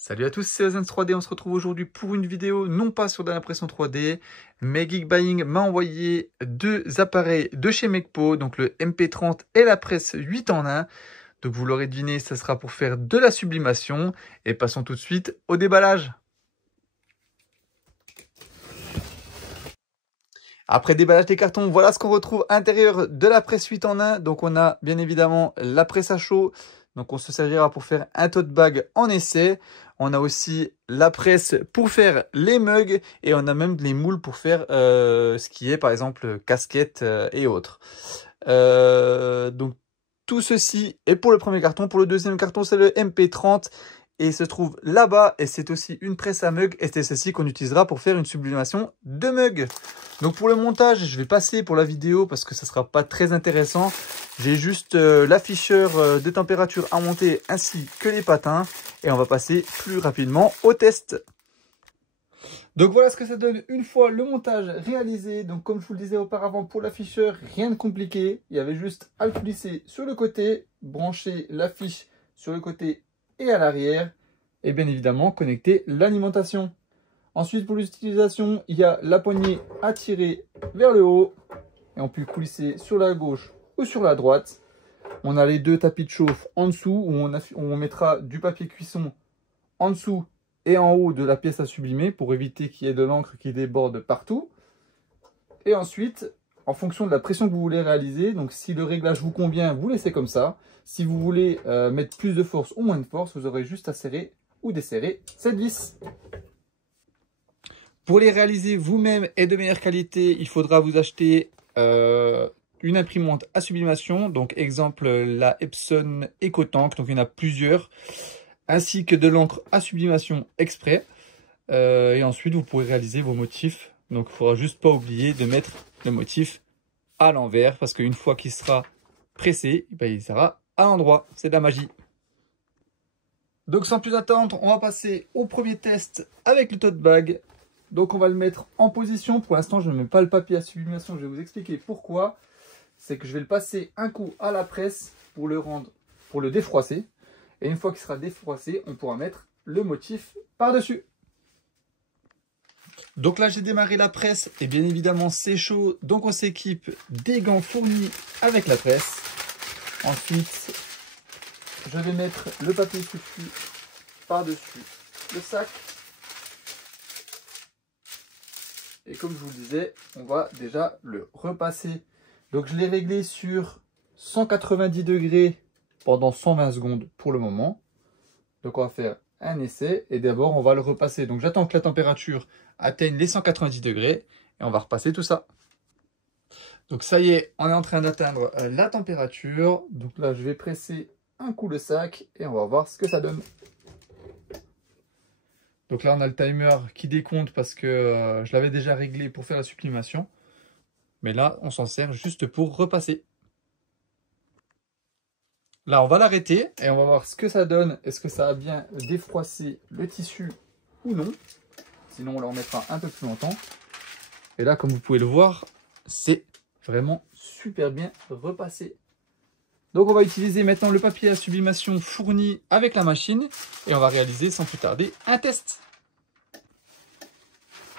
Salut à tous, c'est Ozenz3D, on se retrouve aujourd'hui pour une vidéo non pas sur de l'impression 3D, mais Geekbuying m'a envoyé deux appareils de chez Mekpo, donc le MP30 et la presse 8 en 1. Donc vous l'aurez deviné, ça sera pour faire de la sublimation. Et passons tout de suite au déballage. Après déballage des cartons, voilà ce qu'on retrouve à l'intérieur de la presse 8 en 1. Donc on a bien évidemment la presse à chaud. Donc on se servira pour faire un tote bag en essai. On a aussi la presse pour faire les mugs. Et on a même les moules pour faire ce qui est par exemple casquettes et autres. Donc tout ceci est pour le premier carton. Pour le deuxième carton, c'est le MP30. Et il se trouve là-bas, et c'est aussi une presse à mug, et c'est ceci qu'on utilisera pour faire une sublimation de mug. Donc pour le montage, je vais passer pour la vidéo parce que ça sera pas très intéressant. J'ai juste l'afficheur de température à monter ainsi que les patins, et on va passer plus rapidement au test. Donc voilà ce que ça donne une fois le montage réalisé. Donc comme je vous le disais auparavant pour l'afficheur, rien de compliqué. Il y avait juste à le glisser sur le côté, brancher l'affiche sur le côté et à l'arrière, et bien évidemment connecter l'alimentation. Ensuite pour l'utilisation, il y a la poignée à tirer vers le haut et on peut glisser sur la gauche ou sur la droite. On a les deux tapis de chauffe en dessous où on mettra du papier cuisson en dessous et en haut de la pièce à sublimer pour éviter qu'il y ait de l'encre qui déborde partout. Et ensuite, en fonction de la pression que vous voulez réaliser, donc si le réglage vous convient, vous laissez comme ça. Si vous voulez mettre plus de force ou moins de force, vous aurez juste à serrer ou desserrer cette vis. Pour les réaliser vous-même et de meilleure qualité, il faudra vous acheter une imprimante à sublimation. Donc exemple la Epson EcoTank, donc il y en a plusieurs. Ainsi que de l'encre à sublimation exprès. Et ensuite vous pourrez réaliser vos motifs. Donc il ne faudra juste pas oublier de mettre le motif à l'envers, parce qu'une fois qu'il sera pressé, il sera à l'endroit. C'est de la magie. Donc sans plus attendre, on va passer au premier test avec le tote bag. Donc on va le mettre en position. Pour l'instant, je ne mets pas le papier à sublimation. Je vais vous expliquer pourquoi. C'est que je vais le passer un coup à la presse pour le défroisser. Et une fois qu'il sera défroissé, on pourra mettre le motif par-dessus. Donc là, j'ai démarré la presse et bien évidemment, c'est chaud. Donc on s'équipe des gants fournis avec la presse. Ensuite, je vais mettre le papier cousu par-dessus le sac. Et comme je vous le disais, on va déjà le repasser. Donc je l'ai réglé sur 190 degrés pendant 120 secondes pour le moment. Donc on va faire un essai et d'abord on va le repasser. Donc j'attends que la température atteigne les 190 degrés et on va repasser tout ça. Donc ça y est, on est en train d'atteindre la température. Donc là je vais presser un coup le sac et on va voir ce que ça donne. Donc là on a le timer qui décompte parce que je l'avais déjà réglé pour faire la sublimation. Mais là on s'en sert juste pour repasser. Là, on va l'arrêter et on va voir ce que ça donne. Est-ce que ça a bien défroissé le tissu ou non? Sinon, on le remettra un peu plus longtemps. Et là, comme vous pouvez le voir, c'est vraiment super bien repassé. Donc, on va utiliser maintenant le papier à sublimation fourni avec la machine. Et on va réaliser sans plus tarder un test.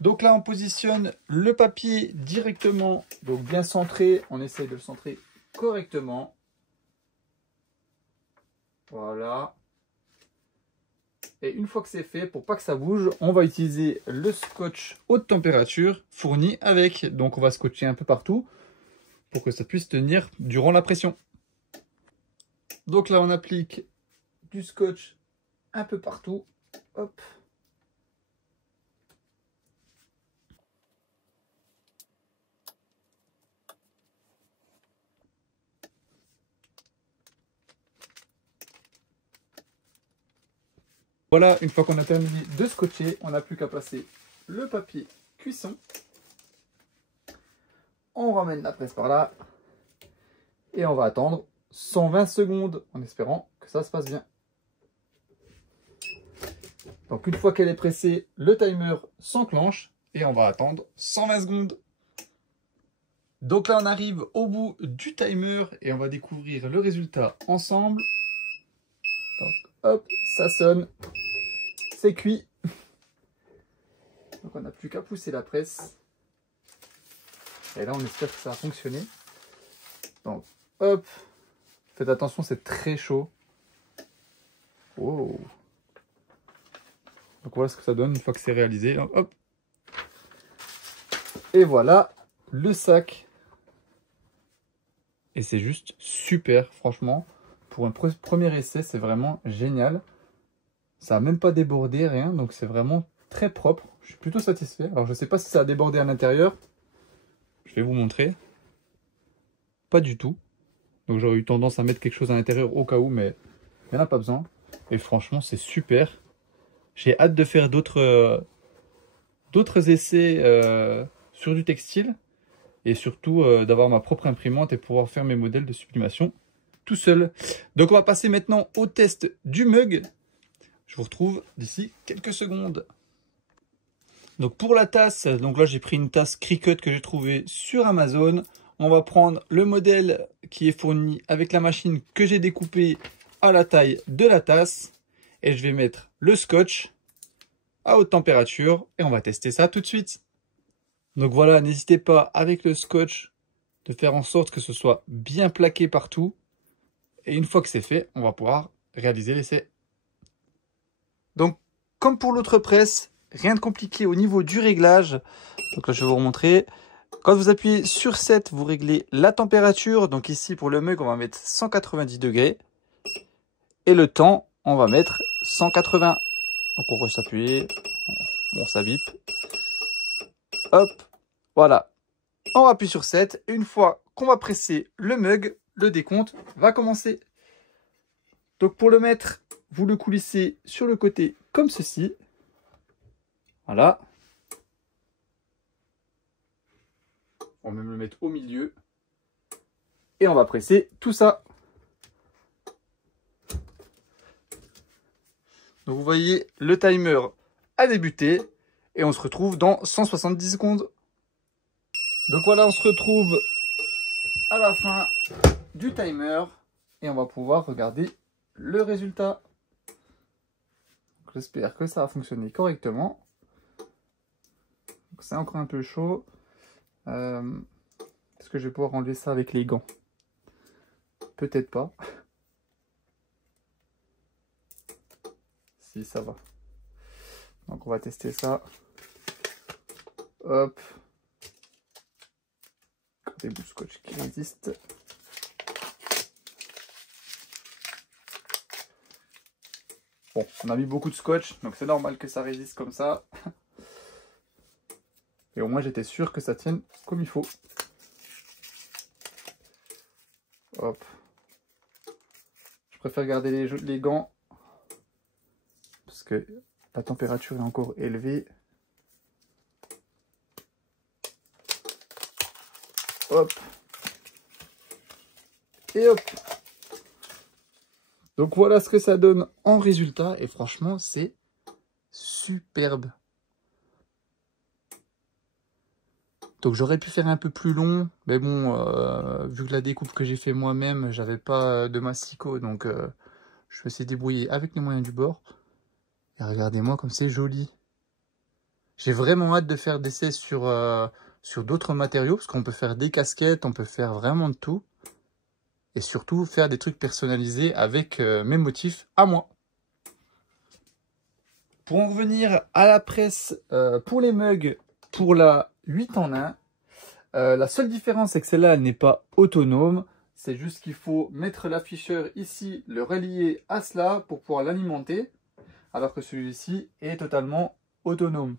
Donc là, on positionne le papier directement, donc bien centré. On essaye de le centrer correctement. Voilà. Et une fois que c'est fait, pour pas que ça bouge, on va utiliser le scotch haute température fourni avec. Donc on va scotcher un peu partout pour que ça puisse tenir durant la pression. Donc là on applique du scotch un peu partout. Hop. Voilà, une fois qu'on a terminé de scotcher, on n'a plus qu'à passer le papier cuisson. On ramène la presse par là. Et on va attendre 120 secondes en espérant que ça se passe bien. Donc une fois qu'elle est pressée, le timer s'enclenche et on va attendre 120 secondes. Donc là on arrive au bout du timer et on va découvrir le résultat ensemble. Donc, hop, ça sonne. c'est cuit. Donc on n'a plus qu'à pousser la presse. Et là on espère que ça va fonctionner. Donc hop. Faites attention, c'est très chaud. Oh. Donc voilà ce que ça donne une fois que c'est réalisé. Donc, hop. Et voilà le sac. Et c'est juste super, franchement. Pour un premier essai, c'est vraiment génial. Ça n'a même pas débordé, rien. Donc c'est vraiment très propre. Je suis plutôt satisfait. Alors je ne sais pas si ça a débordé à l'intérieur. Je vais vous montrer. Pas du tout. Donc j'aurais eu tendance à mettre quelque chose à l'intérieur au cas où, mais il n'y en a pas besoin. Et franchement, c'est super. J'ai hâte de faire d'autres essais sur du textile. Et surtout d'avoir ma propre imprimante et pouvoir faire mes modèles de sublimation tout seul. Donc on va passer maintenant au test du mug. Je vous retrouve d'ici quelques secondes. Donc pour la tasse, donc là j'ai pris une tasse Cricut que j'ai trouvée sur Amazon. On va prendre le modèle qui est fourni avec la machine que j'ai découpée à la taille de la tasse. Et je vais mettre le scotch à haute température et on va tester ça tout de suite. Donc voilà, n'hésitez pas avec le scotch de faire en sorte que ce soit bien plaqué partout. Et une fois que c'est fait, on va pouvoir réaliser l'essai. Donc comme pour l'autre presse, rien de compliqué au niveau du réglage. Donc là je vais vous remontrer. Quand vous appuyez sur 7, vous réglez la température. Donc ici pour le mug, on va mettre 190 degrés. Et le temps, on va mettre 180. Donc on s'appuie. Bon, ça bip. Hop, voilà. On appuie sur 7. Une fois qu'on va presser le mug, le décompte va commencer. Donc pour le mettre, vous le coulissez sur le côté comme ceci. Voilà. On va même le mettre au milieu. Et on va presser tout ça. Donc vous voyez, le timer a débuté. Et on se retrouve dans 170 secondes. Donc voilà, on se retrouve à la fin du timer. Et on va pouvoir regarder le résultat. J'espère que ça va fonctionner correctement. C'est encore un peu chaud. Est-ce que je vais pouvoir enlever ça avec les gants? Peut-être pas. Si, ça va. Donc on va tester ça. Hop. Des bouts de scotch qui résistent. Bon, on a mis beaucoup de scotch, donc c'est normal que ça résiste comme ça. Et au moins j'étais sûr que ça tienne comme il faut. Hop. Je préfère garder les gants parce que la température est encore élevée. Hop. Et hop. Donc voilà ce que ça donne en résultat. Et franchement, c'est superbe. Donc j'aurais pu faire un peu plus long. Mais bon, vu que la découpe que j'ai fait moi-même, j'avais pas de massicot. Donc je me suis débrouillé avec les moyens du bord. Et regardez-moi comme c'est joli. J'ai vraiment hâte de faire des essais sur d'autres matériaux. Parce qu'on peut faire des casquettes, on peut faire vraiment de tout. Et surtout faire des trucs personnalisés avec mes motifs à moi. Pour en revenir à la presse pour les mugs, pour la 8 en 1, la seule différence c'est que celle-là elle n'est pas autonome. C'est juste qu'il faut mettre l'afficheur ici, le relier à cela pour pouvoir l'alimenter. Alors que celui-ci est totalement autonome.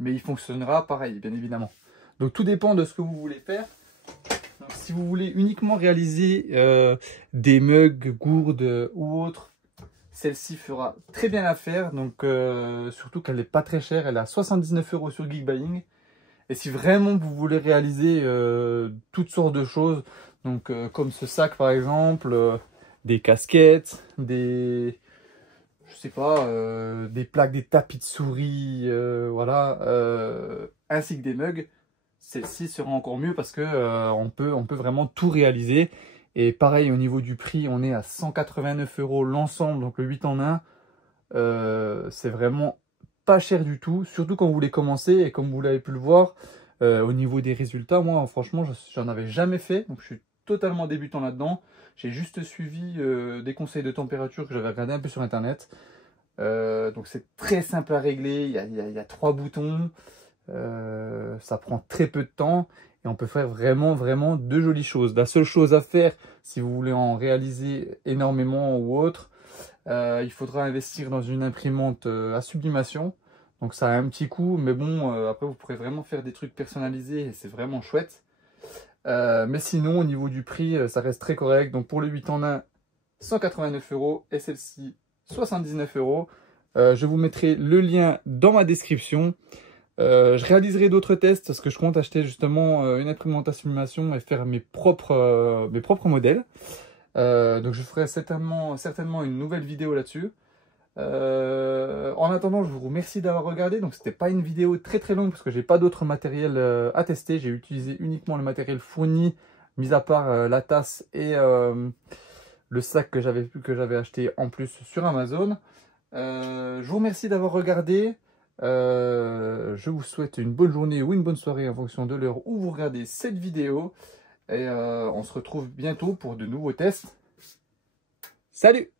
Mais il fonctionnera pareil, bien évidemment. Donc tout dépend de ce que vous voulez faire. Donc, si vous voulez uniquement réaliser des mugs, gourdes ou autres, celle-ci fera très bien l'affaire. Donc surtout qu'elle n'est pas très chère, elle est à 79 € sur Geekbuying. Et si vraiment vous voulez réaliser toutes sortes de choses, donc comme ce sac par exemple, des casquettes, des je sais pas, des plaques, des tapis de souris, voilà, ainsi que des mugs. Celle-ci sera encore mieux parce que on peut vraiment tout réaliser. Et pareil, au niveau du prix, on est à 189 € l'ensemble, donc le 8 en 1. C'est vraiment pas cher du tout, surtout quand vous voulez commencer. Et comme vous l'avez pu le voir, au niveau des résultats, moi franchement j'en avais jamais fait, donc je suis totalement débutant là-dedans. J'ai juste suivi des conseils de température que j'avais regardé un peu sur internet. Donc c'est très simple à régler, il y a 3 boutons, ça prend très peu de temps et on peut faire vraiment de jolies choses. La seule chose à faire, si vous voulez en réaliser énormément ou autre, il faudra investir dans une imprimante à sublimation. Donc ça a un petit coût, mais bon, après vous pourrez vraiment faire des trucs personnalisés et c'est vraiment chouette. Mais sinon, au niveau du prix, ça reste très correct. Donc pour le 8 en 1, 189 € et celle-ci, 79 €. Je vous mettrai le lien dans ma description. Je réaliserai d'autres tests parce que je compte acheter justement une imprimante à sublimation et faire mes propres modèles. Donc je ferai certainement une nouvelle vidéo là-dessus. En attendant, je vous remercie d'avoir regardé. Donc c'était pas une vidéo très longue parce que j'ai pas d'autre matériel à tester. J'ai utilisé uniquement le matériel fourni, mis à part la tasse et le sac que j'avais acheté en plus sur Amazon. Je vous remercie d'avoir regardé. Je vous souhaite une bonne journée ou une bonne soirée en fonction de l'heure où vous regardez cette vidéo. Et on se retrouve bientôt pour de nouveaux tests. Salut!